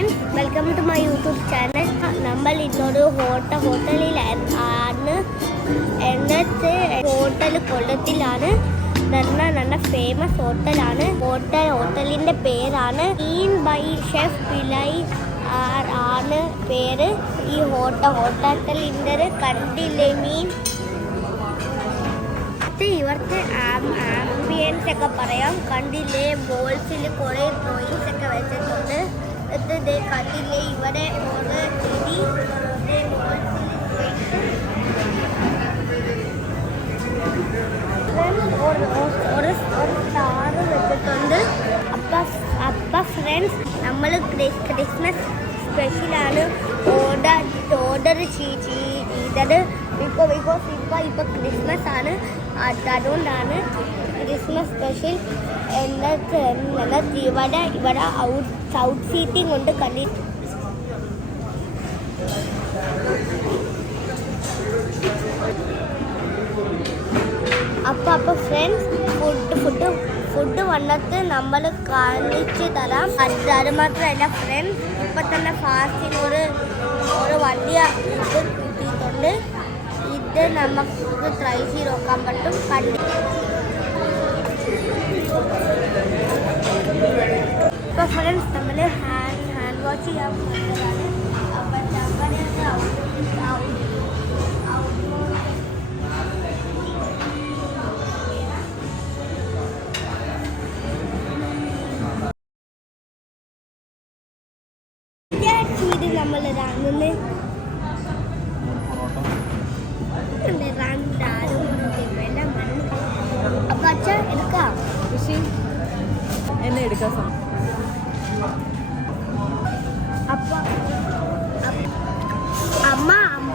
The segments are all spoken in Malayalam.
friends, welcome to my YouTube channel. നമ്മൾ ഇന്നൊരു ഹോട്ടലിലാണ്. എന്നത്തെ ഹോട്ടൽ കൊല്ലത്തിലാണ്. നല്ല ഫേമസ് ഹോട്ടലാണ്. ഹോട്ടലിൻ്റെ പേരാണ് ഈൻ ബൈ ഷെഫ് പിലൈ ആണ് പേര്. ഈ ഹോട്ടലിൻ്റെ കണ്ടില്ലേ മീൻ ഇവിടുത്തെ ആംബിയൻസ് ഒക്കെ പറയാം. കണ്ടില്ലേ ബോൾസിൽ കുറേ ഡ്രോയിങ്സ് ഒക്കെ വെച്ചിട്ടുണ്ട്. ഇത് കണ്ടില്ലേ ഇവിടെ ഒരു സ്റ്റാറ് വെച്ചിട്ടുണ്ട്. അപ്പം ഫ്രണ്ട്സ് നമ്മൾ ക്രിസ്മസ് സ്പെഷ്യലാണ് ഓർഡർ ചെയ്തത്. ബിക്കോസ് ഇപ്പോൾ ക്രിസ്മസ് ആണ്. അതുകൊണ്ടാണ് ക്രിസ്മസ് സ്പെഷ്യൽ ഇവിടെ ഔട്ട് സീറ്റിംഗ് കൊണ്ട് കണ്ടി. അപ്പോൾ ഫ്രണ്ട്സ് ഫുഡ് വന്നിട്ട് നമ്മൾ കാണിച്ച് തരാം. അത് മാത്രമല്ല ഫ്രണ്ട്സ്, ഇപ്പം തന്നെ ഫാസ്റ്റിംഗ് ഒരു വലിയ ഇത് കിട്ടിയിട്ടുണ്ട്. ഇത് നമുക്ക് ട്രൈ ചെയ്ത് നോക്കാൻ പറ്റും. ഇപ്പോൾ ഫ്രണ്ട്സ് നമ്മൾ ഹാൻഡ് വാഷ് ചെയ്യാൻ പോകുന്നതാണ്. നമ്മൾ അപ്പൊ അച്ഛ എടുക്കാം എന്നെ എടുക്കാം. അപ്പൊ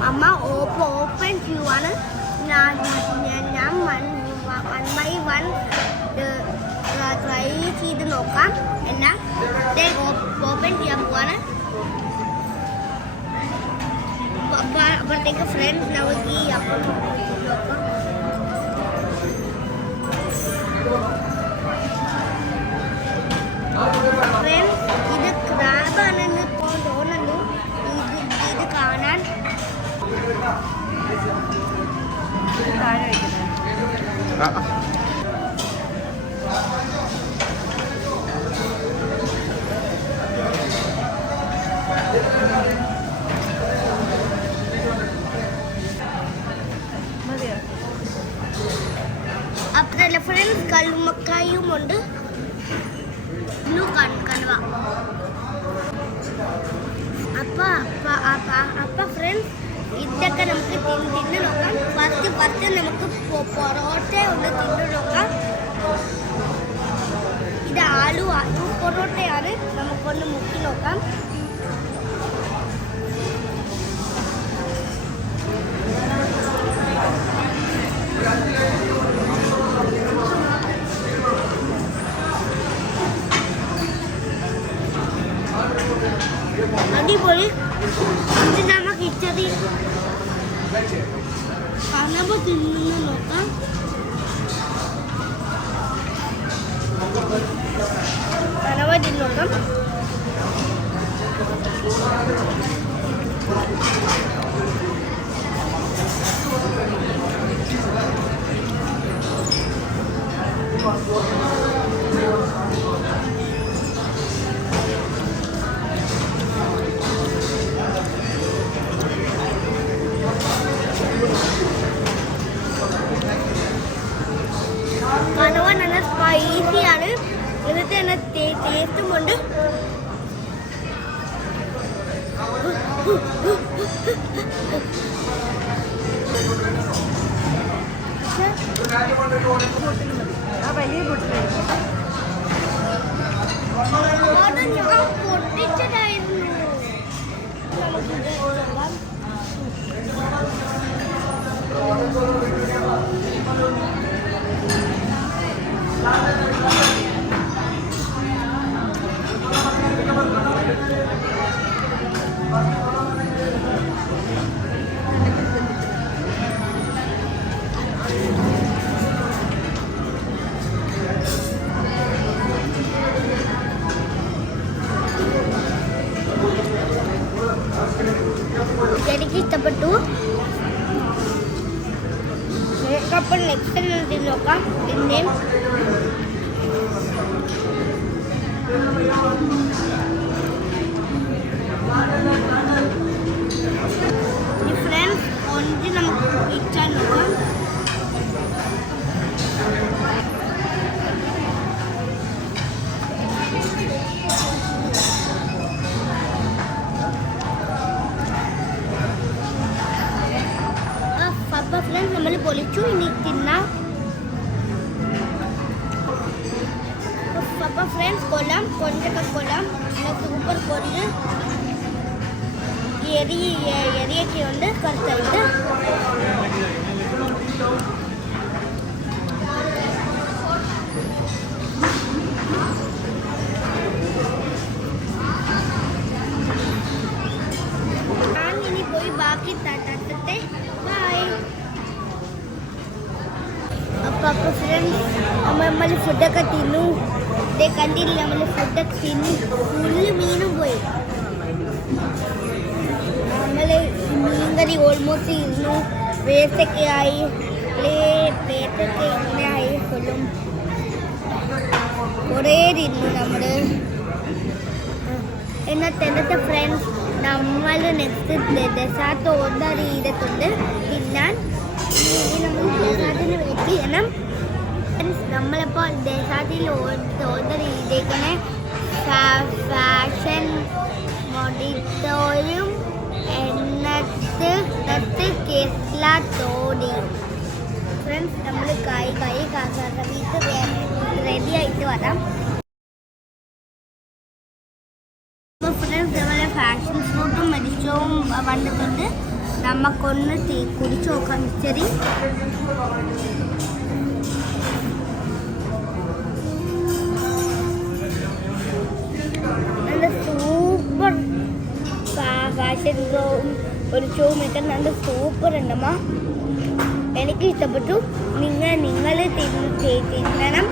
അമ്മ ഓപ്പൺ ചെയ്യുവാണ്. ഞാൻ വൺ ബൈ വൺ ട്രൈ ചെയ്ത് നോക്കാം. എല്ലാം ഓപ്പൺ ചെയ്യാൻ പോവാണ്. അപ്പോഴത്തേക്ക് ഫ്രണ്ട്സ് നമുക്ക് ഈ അപ്പം നോക്കാം. ഫ്രണ്ട്സ് ഇത് ക്രാബാണെന്ന് തോന്നുന്നു. ഇത് കാണാൻ താഴെ വയ്ക്കുന്നത്. അപ്പഴല്ല ഫ്രണ്ട്സ് കല്ലുമ്മക്കായും ഉണ്ട്. ബ്ലൂ കണവ. അപ്പൊ ഫ്രണ്ട്സ് ഇതൊക്കെ നമുക്ക് തിന്ന് നോക്കാം. ഫസ്റ്റ് നമുക്ക് പൊറോട്ട ഒന്ന് തിന്നു നോക്കാം. ഇത് ആലു പൊറോട്ടയാണ്. നമുക്കൊന്ന് മുക്കി നോക്കാം. അടിപൊളി. ഇത് നമുക്ക് ഇച്ചതി കനവ തിന്നു നോക്കാം. കനവ തിന്നു നോക്കാം. കനവ നല്ല സ്പൈസിയാണ്. എന്നിട്ട് തന്നെ ടേസ്റ്റും ഉണ്ട്. വലിയ ഞാൻ പൊട്ടിച്ചതായിരുന്നു. name. Friends, only നമുക്ക് പിക്ചർ നോക്കാം. അപ്പോൾ ഫ്രണ്ട്സ് നമ്മൾ പൊളിച്ചു ഇനി തിന്നാം. അപ്പോൾ ഫ്രണ്ട്സ് കൊല്ലാം കൊഞ്ചൊക്കെ കൊല്ലാം സൂപ്പർ കൊഞ്ച് എരിയൊക്കെ ഉണ്ട് കുറച്ചായിട്ട്. ഞാൻ ഇനി പോയി ബാക്കി തട്ടത്തെ. ബൈ. അപ്പോൾ ഫ്രണ്ട്സ് നമ്മൾ ഫുഡൊക്കെ തിന്നു. ഇതേ കണ്ടില്ല നമ്മൾ ഫുഡൊക്കെ തിന്നു. ഫുള്ള് മീനും പോയി. നമ്മൾ മീൻകറി ഓൾമോസ്റ്റ് ഇരുന്നു. വേസ്റ്റൊക്കെ ആയി. പ്ലേറ്റൊക്കെ ഇങ്ങനെ ആയി കൊല്ലും. കുറേ തിന്നു നമ്മൾ. എന്നത്തെ ഫ്രണ്ട്സ് നമ്മൾ നെക്സ്റ്റ് ഡെസേർട്ട് ഓർഡർ ചെയ്തിട്ടുണ്ട് തിന്നാൻ. നമ്മൾ ഡെസേർട്ടിന് വെയിറ്റ് ചെയ്യണം. നമ്മളിപ്പോൾ ഡെസേർട്ടിൽ ഓർഡർ ചെയ്തേക്കണേ ഫാഷൻ മൊഡിറ്റോയും എന്നത്ത് കേസ്ല തോടി. ഫ്രണ്ട്സ് നമ്മൾ കൈ വീട്ട് റെഡി ആയിട്ട് വരാം. അപ്പോൾ ഫ്രണ്ട്സ് നമ്മളെ ഫാഷൻ ഫ്രൂട്ടും മരിച്ചവും വന്നിട്ടുണ്ട്. നമുക്കൊന്ന് കുടിച്ചു നോക്കാം. മിച്ചറി നല്ല സൂപ്പർ ഫാഷൻ ഷോവും ഒരു ഷോവും ഒക്കെ നല്ല സൂപ്പർ ഉണ്ടമ്മ. എനിക്ക് ഇഷ്ടപ്പെട്ടു. നിങ്ങൾ തിന്നണം.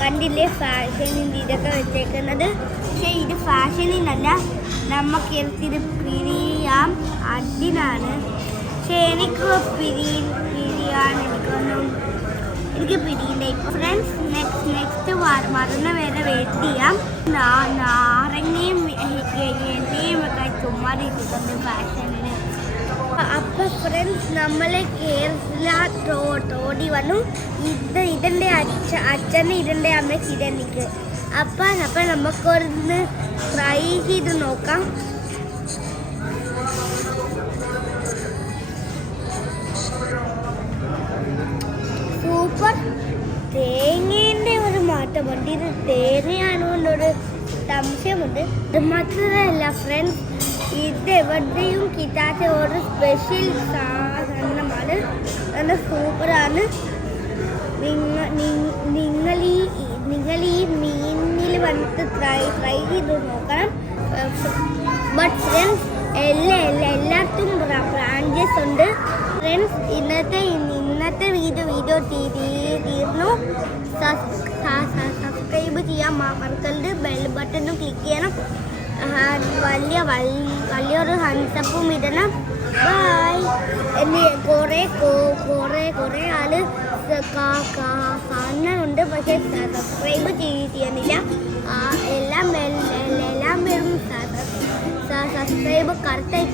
കണ്ടില്ലേ ഫാഷനിൻ്റെ ഇതൊക്കെ വെച്ചേക്കുന്നത്. പക്ഷേ ഇത് ഫാഷനിനല്ല, നമുക്ക് ഇത് പിരിയാം അതിനാണ്. പക്ഷേ എനിക്ക് പിരിയാണ് എനിക്ക് പിരിയില്ല. ഫ്രണ്ട്സ് നെക്സ്റ്റ് മറന്ന വരെ വെയിറ്റ് ചെയ്യാം. നാരങ്ങയും എണ്ണയും ഒക്കെ ചുമ്മാ ഇട്ടിട്ടുണ്ട് ഫാഷനിന്. അപ്പോൾ ഫ്രണ്ട്സ് നമ്മളെ കേരള തോടി വന്നു. ഇതിൻ്റെ അച്ഛന് ഇതിൻ്റെ അമ്മയ്ക്ക് ഇതെനിക്ക്. അപ്പം നമുക്കൊന്ന് ട്രൈ ചെയ്ത് നോക്കാം. സൂപ്പർ. തേങ്ങേൻ്റെ ഒരു മാറ്റമുണ്ട്. ഇത് തേങ്ങയാണോ എന്നൊരു സംശയമുണ്ട്. ഇത് മാത്രമല്ല ഫ്രണ്ട്സ്, ഇത് എവിടെയും കിട്ടാത്ത ഒരു സ്പെഷ്യൽ സാധനമാണ്. നല്ല സൂപ്പറാണ്. നിങ്ങൾ ഈ മീനിൽ വന്നിട്ട് ട്രൈ ചെയ്ത് നോക്കണം. ബട്ട് ഫ്രണ്ട്സ് എല്ലായിടത്തും ബ്രാഞ്ചസ് ഉണ്ട്. ഫ്രണ്ട്സ് ഇന്നത്തെ വീഡിയോ തീർന്നു. സബ്സ്ക്രൈബ് ചെയ്യാൻ മറക്കരുത്. ബെൽ ബട്ടണും ക്ലിക്ക് ചെയ്യണം. വലിയൊരു ഹൺസപ്പും ഇടണം. ബൈ. കുറേ ആള് കാണുന്നുണ്ട്, പക്ഷെ സബ്സ്ക്രൈബ് ചെയ്യുന്നില്ല. എല്ലാം വരും. സബ്സ്ക്രൈബ് കറക്റ്റായി